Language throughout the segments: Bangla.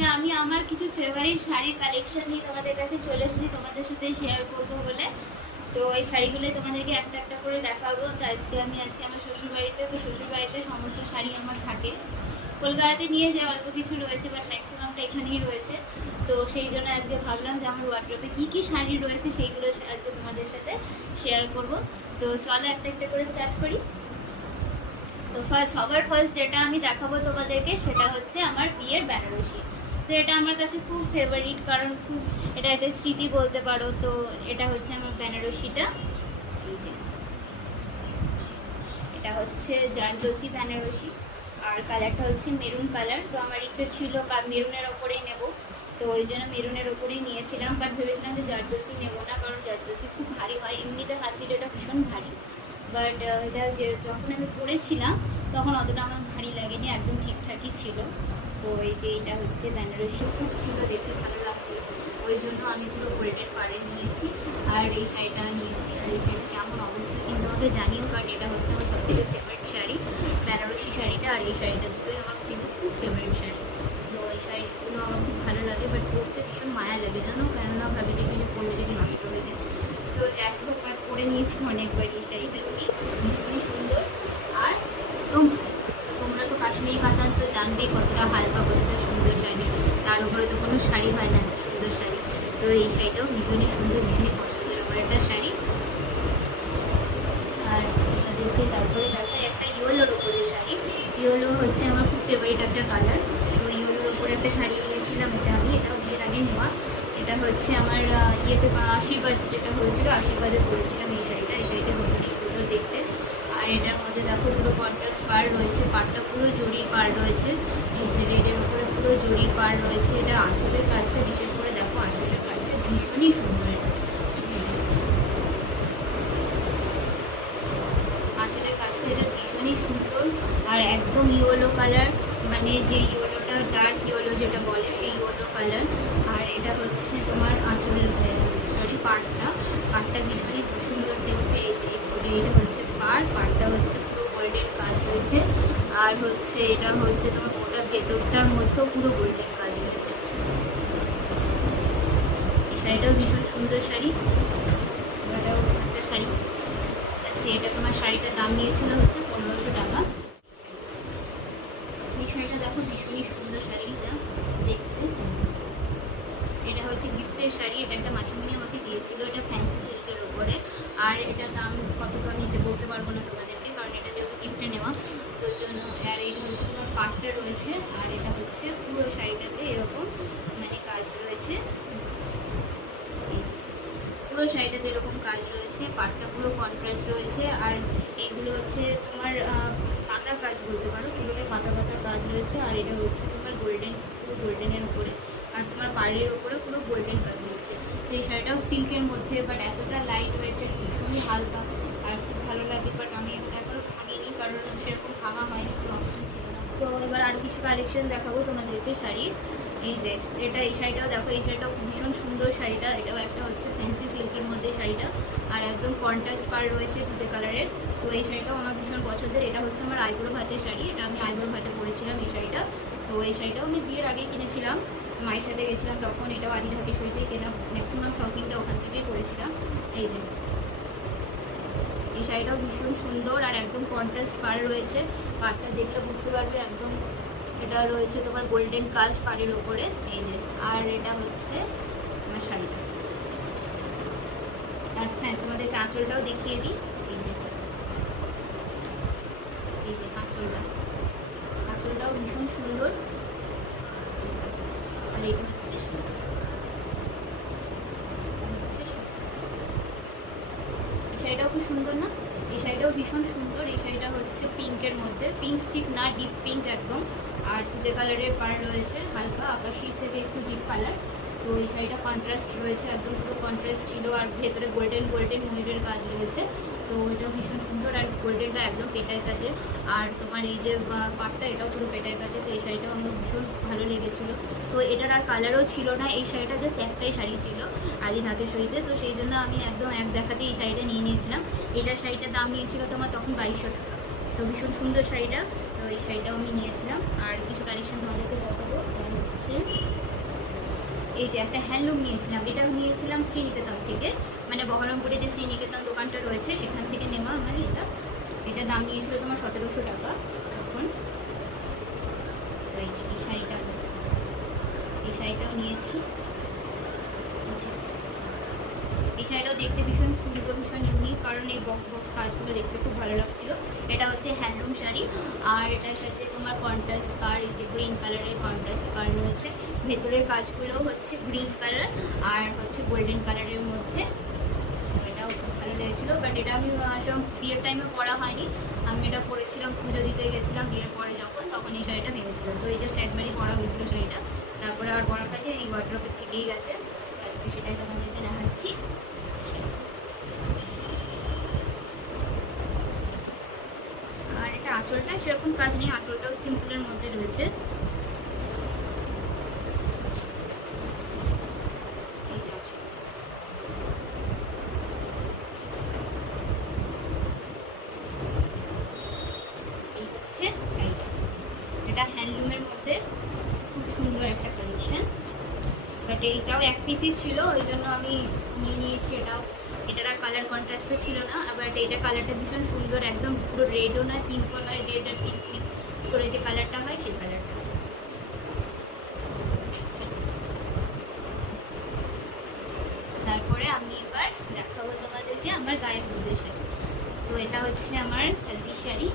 আজকে আমি আমার কিছু ফেভারিট শাড়ির কালেকশন নিয়ে তোমাদের কাছে চলে এসেছি, তোমাদের সাথে শেয়ার করবো বলে। তো এই শাড়িগুলো তোমাদেরকে একটা একটা করে দেখাবো। তো আজকে আমি আছি আমার শ্বশুরবাড়িতে। তো শ্বশুরবাড়িতে সমস্ত শাড়ি আমার থাকে, কলকাতাতে নিয়ে যে অল্প কিছু রয়েছে, বাট ম্যাক্সিমামটা এখানেই রয়েছে। তো সেই জন্য আজকে ভাবলাম যে আমার ওয়ার্ড্রপে কী কী শাড়ি রয়েছে সেইগুলো আজকে তোমাদের সাথে শেয়ার করব। তো চলো একটা একটা করে স্টার্ট করি। তো সবার ফার্স্ট যেটা আমি দেখাবো তোমাদেরকে সেটা হচ্ছে আমার বিয়ের বেনারসি। তো এটা আমার কাছে খুব ফেভারিট, কারণ খুব এটা একটা স্মৃতি বলতে পারো। তো এটা হচ্ছে আমার বেনারসিটা, এই যে এটা হচ্ছে জারদোসি বেনারসি, আর কালারটা হচ্ছে মেরুন কালার। তো আমার ইচ্ছে ছিল মেরুনের ওপরেই নেব, তো ওই জন্য মেরুনের ওপরেই নিয়েছিলাম। বাট ভেবেছিলাম যে জারদোসি নেবো না, কারণ জারদোসি খুব ভারী হয়, এমনিতে হাত দিলে এটা ভীষণ ভারী। বাট এটা যে যখন আমি পরেছিলাম তখন অতটা আমার ভারী লাগেনি, একদম ঠিকঠাকই ছিল। তো এই যে এটা হচ্ছে বেনারসি, খুব ছিল, দেখতে ভালো লাগছিল, ওই জন্য আমি পুরো গোল্ডের পাড়ে নিয়েছি। আর এই শাড়িটা নিয়েছি, আর এই শাড়িটা কেমন অবশ্যই কিন্তু আমাকে জানিও, কারণ এটা হচ্ছে আমার সবথেকে ফেভারিট শাড়ি, বেনারসি শাড়িটা। আর এই শাড়িটা দুটোই আমার কিন্তু খুব ফেভারিট শাড়ি। তো এই শাড়িগুলো আমার খুব ভালো লাগে, বাট পরতে ভীষণ মায়া লাগে জানো, কেননা ভাবি যে কিছু পরলে যদি নষ্ট হয়ে যায়। তো একবার পরে নিয়েছি অনেকবার এই শাড়িটা, ভীষণই সুন্দর। আর একদম তোমরা তো কাশ্মীরি কাতান তো জানবেই কতটা হালকা, কতটা সুন্দর শাড়ি, তার উপরে তো কোনো শাড়ি হয় না সুন্দর শাড়ি। তো এই শাড়িটাও ভীষণই সুন্দর, ভীষণই পছন্দের আমার একটা শাড়ি। আর তাদেরকে তারপরে দেখায় একটা ইয়েলোর ওপরের শাড়ি। ইয়েলো হচ্ছে আমার খুব ফেভারিট একটা কালার। তো ইয়েলোর ওপরে একটা শাড়ি নিয়েছিলাম, এটাও বিয়ের আগে নেওয়া। এটা হচ্ছে আমার ইয়েতে আশীর্বাদ যেটা হয়েছিল, আশীর্বাদে পরেছিলাম এই শাড়িটা। এই শাড়িটা ভীষণই সুন্দর দেখতে। আর এটার মধ্যে দেখো পুরো কন্ট্রাস্ট পাড় রয়েছে, পাড়টা পুরো জরির পাড় রয়েছে, এই যে রেডের উপরে পুরো জরির পাড় রয়েছে। এটার আঁচলের কাজটা বিশেষ করে দেখো, আঁচলের কাজটা ভীষণই সুন্দর। এটা আঁচলের কাজটা এটা ভীষণই সুন্দর, আর একদম ইয়েলো কালার, মানে যে ইয়েলোটা ডার্ক ইয়েলো যেটা বলে সেই ইয়েলো কালার। আর এটা হচ্ছে তোমার আঁচলের পাড়টা ভীষণই সুন্দর দেখতে। এই যে এটা হচ্ছে পাড়টা হচ্ছে পুরো গোল্ডেন কাজ রয়েছে। আর হচ্ছে এটা হচ্ছে তোমার গোটা ভেতরটার মধ্যেও পুরো গোল্ডেন কাজ রয়েছে। এই শাড়িটাও ভীষণ সুন্দর শাড়ি। এটাও একটা শাড়ি আচ্ছা, এটা তোমার শাড়িটার দাম নিয়েছিল হচ্ছে 1500 টাকা। এই শাড়িটা দেখো ভীষণই সুন্দর শাড়িটা দেখতে। এটা হচ্ছে গিফটের শাড়ি, এটা একটা মাসিমণি আমাকে দিয়েছিল, এটা ফ্যান্সি সিল্কের উপরে। আর এটার দাম কত তো আমি বলতে পারবো না তোমাদেরকে, কারণ এটা যেহেতু গিফটে নেওয়া, তো জন্য। আর এটা হচ্ছে তোমার পাটটা রয়েছে, আর এটা হচ্ছে পুরো শাড়িটাতে এরকম মানে কাজ রয়েছে, পুরো শাড়িটাতে এরকম কাজ রয়েছে, পাটটা পুরো কন্ট্রাস্ট রয়েছে। আর এইগুলো হচ্ছে তোমার পাতা কাজ বলতে পারো, পুরোটা পাতা পাতা কাজ রয়েছে। আর এটা হচ্ছে তোমার গোল্ডেন, পুরো গোল্ডেনের উপরে, আর তোমার পাড়ের ওপরে পুরো গোল্ডেন কাজ রয়েছে। তো এই শাড়িটাও সিল্কের মধ্যে, বাট এতটা লাইট ওয়েটের, ভীষণই হালকা, আর খুব ভালো লাগে। বাট আমি এখনও ভাঙিনি, কারণ সেরকম ভাঙা হয়নি, কোনো অপশন ছিল না। তো এবার আর কিছু কালেকশন দেখাবো তোমাদেরকে শাড়ির। এই যে এই শাড়িটাও দেখো, এই শাড়িটাও ভীষণ সুন্দর শাড়িটা। এটাও একটা হচ্ছে ফ্যান্সি সিল্কের মধ্যে শাড়িটা, আর একদম কন্ট্রাস্ট পাড় রয়েছে দুধে কালারের। তো এই শাড়িটাও আমার ভীষণ পছন্দের। এটা হচ্ছে আমার আইবুড়ো ভাতের শাড়ি, এটা আমি আইবুড়ো ভাতে পরেছিলাম এই শাড়িটা। তো এই শাড়িটাও আমি বিয়ের আগে কিনেছিলাম, মায়ের সাথে গেছিলাম তখন। এটাও আদি ঢাকি সইতে কেনা, ম্যাক্সিমাম শপিংটা ওখান থেকেই করেছিলাম। এই যে এই শাড়িটাও ভীষণ সুন্দর, আর একদম কন্ট্রাস্ট পাড় রয়েছে, পাড়টা দেখলে বুঝতে পারবে একদম। এটা রয়েছে তোমার গোল্ডেন কাজ পাড়ের ওপরে, এই যে। আর এটা হচ্ছে আমার শাড়িটা। আর হ্যাঁ, তোমাদেরকে আঁচলটাও দেখিয়ে দিই। এই যে আঁচলটাও ভীষণ সুন্দর। আর এটা হচ্ছে এই শাড়িটাও খুব সুন্দর না? এই শাড়িটাও ভীষণ সুন্দর। এই শাড়িটা হচ্ছে পিঙ্কের মধ্যে, পিঙ্ক ঠিক না, ডিপ পিঙ্ক একদম। আর তুতে কালারের পাড় রয়েছে, হালকা আকাশি থেকে একটু ডিপ কালার। তো এই শাড়িটা কন্ট্রাস্ট রয়েছে, একদম পুরো কন্ট্রাস্ট ছিল, আর ভেতরে গোল্ডেন ময়ূরের কাজ রয়েছে। তো এটাও ভীষণ সুন্দর, আর গোল্ডেনটা একদম পেটায় কাজে। আর তোমার এই যে পাটটা, এটাও পুরো পেটায় কাজে। তো এই শাড়িটাও আমার ভীষণ ভালো লেগেছিলো। তো এটার আর কালারও ছিল না, এই শাড়িটা জাস্ট একটাই শাড়ি ছিল আদি ঢাকের শাড়িতে। তো সেই জন্য আমি একদম এক দেখাতেই এই শাড়িটা নিয়ে নিয়েছিলাম। শাড়িটার দাম নিয়েছিল তোমার তখন 2200 টাকা। তো ভীষণ সুন্দর শাড়িটা, তো এই শাড়িটাও আমি নিয়েছিলাম। আর কিছু কালেকশন তোমাদেরকে দেখাবো, হচ্ছে এই যে একটা হ্যান্ডলুম নিয়েছিলাম, এটা নিয়েছিলাম শ্রীনিকেতন থেকে, মানে বহরমপুরে যে শ্রীনিকেতন দোকানটা রয়েছে সেখান থেকে নেওয়া আমার এটা দাম নিয়েছিল তোমার 1700 টাকা তখন। তো এই শাড়িটাও নিয়েছি। এই শাড়িটাও দেখতে ভীষণ সুন্দর, ভীষণ ইউনিক, কারণ এই বক্স কাজগুলো দেখতে খুব ভালো লাগছিল। এটা হচ্ছে হ্যান্ডলুম শাড়ি, আর এটার সাথে তোমার কন্ট্রাস্ট পার, এই যে গ্রিন কালারের কন্ট্রাস্ট পার রয়েছে। ভেতরের কাজগুলো হচ্ছে গ্রিন কালার আর হচ্ছে গোল্ডেন কালারের মধ্যে। তো এটাও খুব ভালো লেগেছিলো, বাট এটা আমি সেরকম বিয়ের টাইমে পরা হয়নি। আমি এটা পরেছিলাম পুজো দিতে গেছিলাম বিয়ের পরে যখন, তখন এই শাড়িটা ভেঙেছিলাম। তো এই জাস্ট একবারই পরা হয়েছিল শাড়িটা, তারপরে আর পরা থাকে এই ওয়ার্ড্রপে থেকেই গেছে। আজকে সেটাই তোমাদেরকে দেখাচ্ছি। আর এটা আঁচলটা সেরকম কাজ নেই, আঁচলটাও সিম্পলের মধ্যে রয়েছে। এটা হ্যান্ডলুমের মধ্যে খুব সুন্দর একটা কালেকশন, বাট এইটাও এক পিসই ছিল, ওই জন্য আমি নিয়ে নিয়েছি। এটার আর কালার কন্ট্রাস্টও ছিল না, আবার এটা কালারটা ভীষণ সুন্দর, একদম পুরো রেডও নয় পিঙ্কও নয়, রেড আর পিঙ্ক মিক্স করে যে কালারটা হয় সেই কালারটা। তারপরে আমি এবার দেখাবো তোমাদেরকে আমার গায়ে হলুদের শাড়ি। তো এটা হচ্ছে আমার হলদি শাড়ি।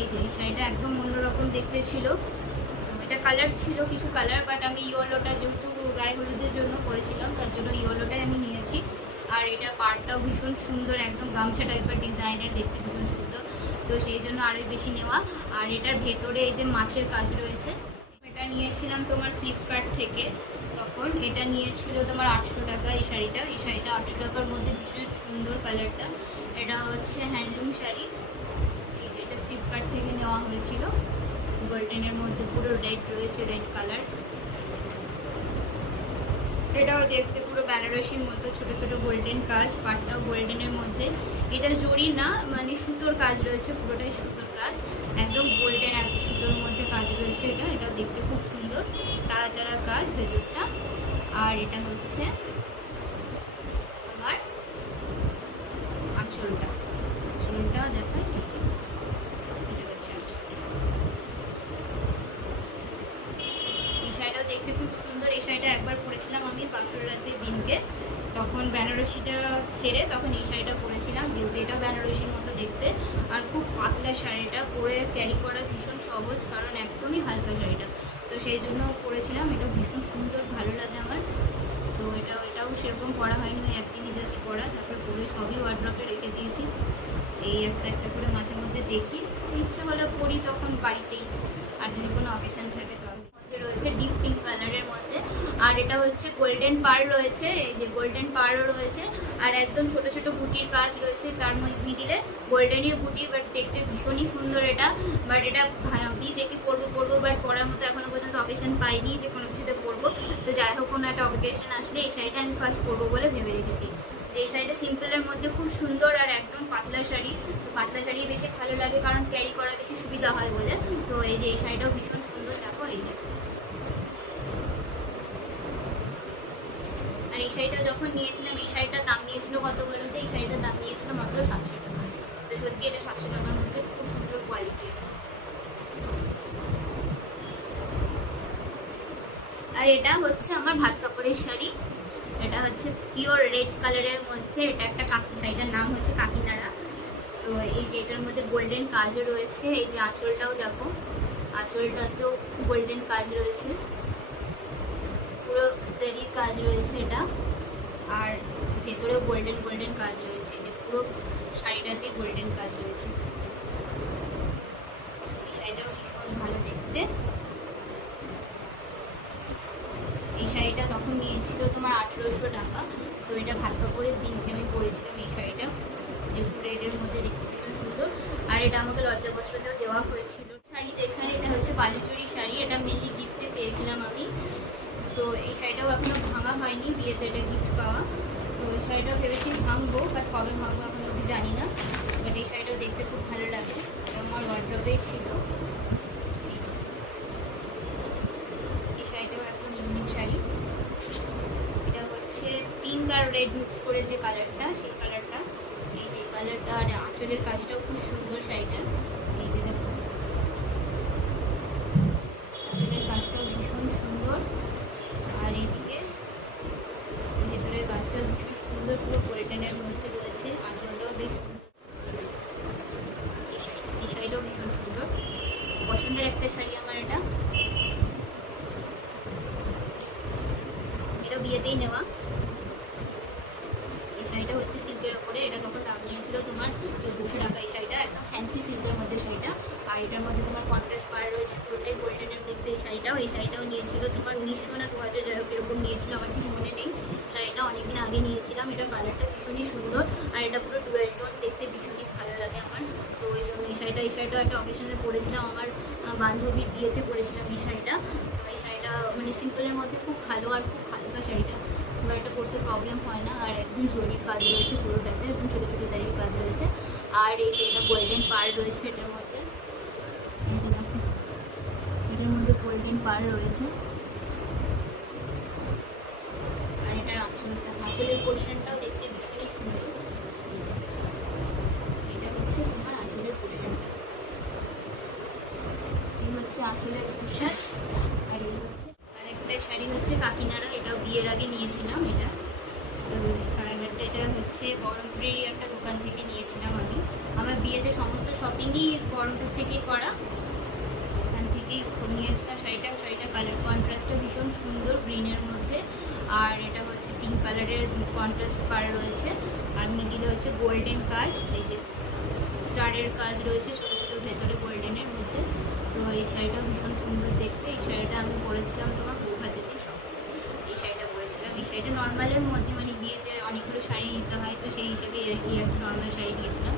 এই যে এই শাড়িটা একদম অন্যরকম দেখতে ছিল, এটা কালার ছিল কিছু কালার, বাট আমি ইয়েলোটা যেহেতু গায়ে হলুদের জন্য করেছিলাম তার জন্য ইয়েলোটাই আমি নিয়েছি। আর এটা পাড়টাও ভীষণ সুন্দর, একদম গামছা টাইপের ডিজাইনের, দেখতে ভীষণ সুন্দর, তো সেই জন্য আরোই বেশি নেওয়া। আর এটার ভেতরে এই যে মাছের কাজ রয়েছে, এটা নিয়েছিলাম তোমার ফ্লিপকার্ট থেকে তখন। এটা নিয়েছিল তোমার 800 টাকা এই শাড়িটা। 800 টাকার মধ্যে ভীষণ সুন্দর কালারটা। এটা হচ্ছে হ্যান্ডলুম শাড়ি, এটা ফ্লিপকার্ট থেকে নেওয়া হয়েছিল। গোল্ডেনের মধ্যে পুরো রেড রয়েছে, রেড কালার। এটাও দেখতে পুরো বেনারসির মতো, ছোট ছোট গোল্ডেন কাজ, পাটটাও গোল্ডেনের মধ্যে। এটা জরি না, মানে সুতোর কাজ রয়েছে, পুরোটাই সুতোর কাজ, একদম গোল্ডেন আর সুতোর মধ্যে কাজ রয়েছে। এটাও দেখতে খুব সুন্দর, তারা তারা কাজ ভেতরটা। আর এটা হচ্ছে আমার আঁচলটা দেখায়, এই শাড়িটাও দেখতে খুব সুন্দর। এই শাড়িটা একবার পরেছিলাম আমি বাসর রাতের দিনকে, তখন বেনারসিটা ছেড়ে তখন এই শাড়িটা পরেছিলাম, যেহেতু এটা বেনারসির মতো দেখতে। আর খুব পাতলা শাড়িটা, পরে ক্যারি করা ভীষণ সহজ, কারণ একদমই হালকা শাড়িটা, তো সেই জন্য পরেছিলাম। এটা ভীষণ সুন্দর, ভালো লাগে আমার। তো এটাও সেরকম পরা হয়নি, ওই একদিনই জাস্ট পরা, তারপরে পরে সবই ওয়ার্ড্রপে রেখে দিয়েছি। এই একটা করে মাঝে মধ্যে দেখি, ইচ্ছে হলে পরি তখন বাড়িতেই, আর যদি কোনো অকেশন থাকে তবে। রয়েছে ডিপ পিঙ্ক কালারের মধ্যে, আর এটা হচ্ছে গোল্ডেন পার রয়েছে, এই যে গোল্ডেন পারও রয়েছে, আর একদম ছোট ছোট বুটির কাজ রয়েছে তার মিডিলে, গোল্ডেনের বুটি, বাট দেখতে ভীষণই সুন্দর এটা। বাট এটা ভাবি যে কি পরবো, বাট পরার মতো এখনো পর্যন্ত অকেশন পাইনি যে কোনো কিছুতে পরবো। তো যাই হোক, কোনো একটা অকেশন আসলে এই শাড়িটা আমি ফার্স্ট পরবো বলে ভেবে রেখেছি। যে এই শাড়িটা সিম্পলের মধ্যে খুব সুন্দর, আর একদম পাতলা শাড়ি। তো পাতলা শাড়ি বেশি ভালো লাগে, কারণ ক্যারি করা বেশি সুবিধা হয় বলে। তো এই যে এই শাড়িটাও ভীষণ সুন্দর, দেখো এই যে। আর এই শাড়িটা যখন নিয়েছিলাম, এই শাড়িটার দাম নিয়েছিল কত বলতে? এই শাড়িটার দাম নিয়েছিল মাত্র 700 টাকা। তো সত্যি এটা 700 টাকার মধ্যে খুব সুন্দর কোয়ালিটি। আর এটা হচ্ছে আমার ভাত কাপড়ের শাড়ি, এটা হচ্ছে পিওর রেড কালারের মধ্যে। এটা একটা কাকি, শাড়িটার নাম হচ্ছে কাকিনাড়া। তো এই যে এটার মধ্যে গোল্ডেন কাজও রয়েছে, এই যে আঁচলটাও দেখো, আঁচলটাতেও গোল্ডেন কাজ রয়েছে, পুরো জরির কাজ রয়েছে এটা। আর ভেতরেও গোল্ডেন কাজ রয়েছে, যে পুরো শাড়িটাতে গোল্ডেন কাজ রয়েছে। এই শাড়িটাও ভীষণ ভালো দেখতে। এই শাড়িটা তখন নিয়েছিল তোমার 1800 টাকা। তো এটা ভাত কাপড়ের দিনকে আমি পরেছিলাম এই শাড়িটা, যেহেতু রেডের মধ্যে দেখতে ভীষণ সুন্দর। আর এটা আমাকে লজ্জা বস্ত্রতেও দেওয়া হয়েছিল। শাড়ি দেখায়, এটা হচ্ছে বালুচুরি শাড়ি, এটা মেনলি গিফটে পেয়েছিলাম আমি। তো এই শাড়িটাও এখনো ভাঙা হয়নি, বিয়েতে এটা গিফট পাওয়া। তো এই শাড়ি শাড়িটাও ভেবেছি ভাঙবো, বাট কবে ভাঙবো এখন অবধি জানি না। বাট এই শাড়িটাও দেখতে খুব ভালো লাগে, এটা আমার ওয়ার্ড্রবেই ছিল। এই শাড়িটাও একদম ইউনিক শাড়ি। এটা হচ্ছে পিঙ্ক আর রেড মিক্স করে যে কালারটা, সেই কালারটা, এই যে কালারটা। আর আঁচলের কাজটাও খুব সুন্দর শাড়িটার, এই যে দেখো আঁচলের কাজটাও ভীষণ সুন্দর। আর এইদিকে ভেতরের কাজটা ভীষণ সুন্দর, পুরো কোয়েটেনের মধ্যে রয়েছে, আঁচলটাও বেশ সুন্দর। এই শাড়িটাও ভীষণ সুন্দর, পছন্দের একটা শাড়ি আমার এটা। এটা বিয়েতেই নেওয়া। এই শাড়িটা হচ্ছে সিল্কের ওপরে, এটা কত দাম নিয়েছিল তোমার 200 টাকা। এই শাড়িটা একদম ফ্যান্সি সিল্কের মধ্যে শাড়িটা। আর এটার মধ্যে তোমার কন্ট্রাস্ট পার রয়েছে, পুরোটাই গোল্ডেনের দেখতে। এই শাড়িটাও নিয়েছিল তোমার 1900 না 2000, যাই হোক এরকম নিয়েছিল, আমার ঠিক মনে নেই। শাড়িটা অনেকদিন আগে নিয়েছিলাম। এটার কালারটা ভীষণই সুন্দর, আর এটা পুরো ডুয়েল টোন, দেখতে ভীষণই ভালো লাগে আমার। তো ওই জন্য এই শাড়িটাও একটা অকেশনে পরেছিলাম, আমার বান্ধবীর বিয়েতে পরেছিলাম এই শাড়িটা। তো এই শাড়িটা মানে সিম্পলের মধ্যে খুব ভালো, আর খুব হালকা শাড়িটা, খুব একটা পরতে প্রবলেম হয় না। আর একদম জরির কাজ রয়েছে পুরোটাতে, একদম ছোটো ছোটো দাঁড়িয়ে কাজ রয়েছে। আর এই যে এটা গোল্ডেন পার রয়েছে এটার মধ্যে, এই যে দেখো এটার মধ্যে গোল্ডেন পার রয়েছে। আর এটার আঁচলের পোর্শনটাও দেখতে ভীষণই সুন্দর। এটা হচ্ছে তোমার আঁচলের পোর্শনটা, এই হচ্ছে আঁচলের পোর্শন। আর এই হচ্ছে আরেকটা শাড়ি হচ্ছে কাকিনাড়া, এটাও বিয়ের আগে নিয়েছিলাম। এটা কালারটা, এটা হচ্ছে বহরমপুরেরই একটা দোকান থেকে নিয়েছিলাম আমি। আমার বিয়েতে সমস্ত শপিংই বহরমপুর থেকেই করা, ওখান থেকেই নিয়েছিলাম শাড়িটা কালার কন্ট্রাস্টটা ভীষণ সুন্দর গ্রিনের মধ্যে। আর এটা হচ্ছে পিঙ্ক কালারের কন্ট্রাস্ট পার রয়েছে, আর মিডিলে হচ্ছে গোল্ডেন কাজ, এই যে স্টারের কাজ রয়েছে ছোটো ছোটো ভেতরে গোল্ডেনের মধ্যে। তো এই শাড়িটাও ভীষণ সুন্দর দেখতে। এই শাড়িটা আমি পরেছিলাম তোমার বৌভাতেতে সব, এই শাড়িটা পরেছিলাম। এই শাড়িটা নর্মালের মধ্যে, মানে বিয়েতে অনেকগুলো শাড়ি নিতে হয়, তো সেই হিসেবে এই একটা নর্মাল শাড়ি নিয়েছিলাম।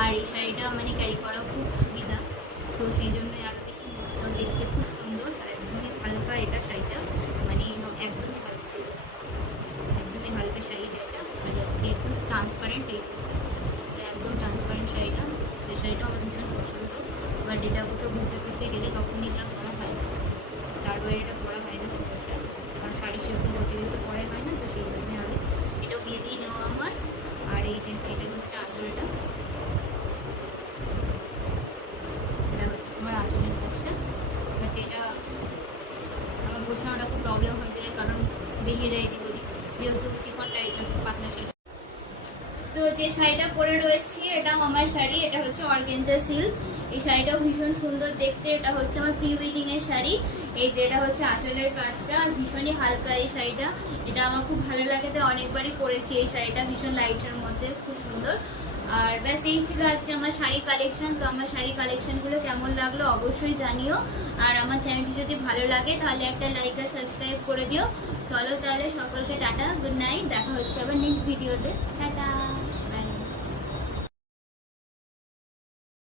আর এই শাড়িটা মানে ক্যারি করাও খুব সুবিধা, তো সেই জন্যই আরও বেশি দেখতে খুব সুন্দর। আর একদমই হালকা এটা শাড়িটা, মানে একদমই হালকা শাড়িটা এটা, মানে একদম ট্রান্সপারেন্ট। এই যে একদম ট্রান্সপারেন্ট শাড়িটা, এই শাড়িটা আমার ভীষণ পছন্দ। বাট এটা কোথাও ঘুরতে ফিরতে গেলে তখনই যা পরা হয়, তার বাইরে এটা পরা হয় না খুব একটা, কারণ শাড়ি সেরকম করতে গেলে তো পরাই হয় না, তো সেই জন্যই আরও এটাও বিয়ে দিয়ে নেওয়া আমার। আর এই যে এটা হচ্ছে আঁচলটা, এটা হচ্ছে তোমার আঁচলের কাজটা। বাট এটা আমার গোছানোটা খুব প্রবলেম হয়ে যায়, কারণ বেরিয়ে যায় এদিক ওদিক, যেহেতু শিকন টাইপের পাতলা শাড়ি। তো যে শাড়িটা পরে রয়েছি এটাও আমার শাড়ি, এটা হচ্ছে অর্গেনজা সিল্ক। এই শাড়িটাও ভীষণ সুন্দর দেখতে, এটা হচ্ছে আমার প্রি ওয়েডিং এর শাড়ি। এই যে এটা হচ্ছে আঁচলের কাজটা, আর ভীষণই হালকা এই শাড়িটা, এটা আমার খুব ভালো লাগে, তাই অনেকবারই পরেছি এই শাড়িটা, ভীষণ লাইটের মধ্যে খুব সুন্দর। আর ব্যাস এই ছিল আজকে আমার শাড়ি কালেকশন। তো আমার শাড়ি কালেকশনগুলো কেমন লাগলো অবশ্যই জানিও, আর আমার চ্যানেলটি যদি ভালো লাগে তাহলে একটা লাইক আর সাবস্ক্রাইব করে দিও। চলো তাহলে সকলকে টাটা, গুড নাইট, দেখা হচ্ছে আবার নেক্সট ভিডিওতে, টাটা।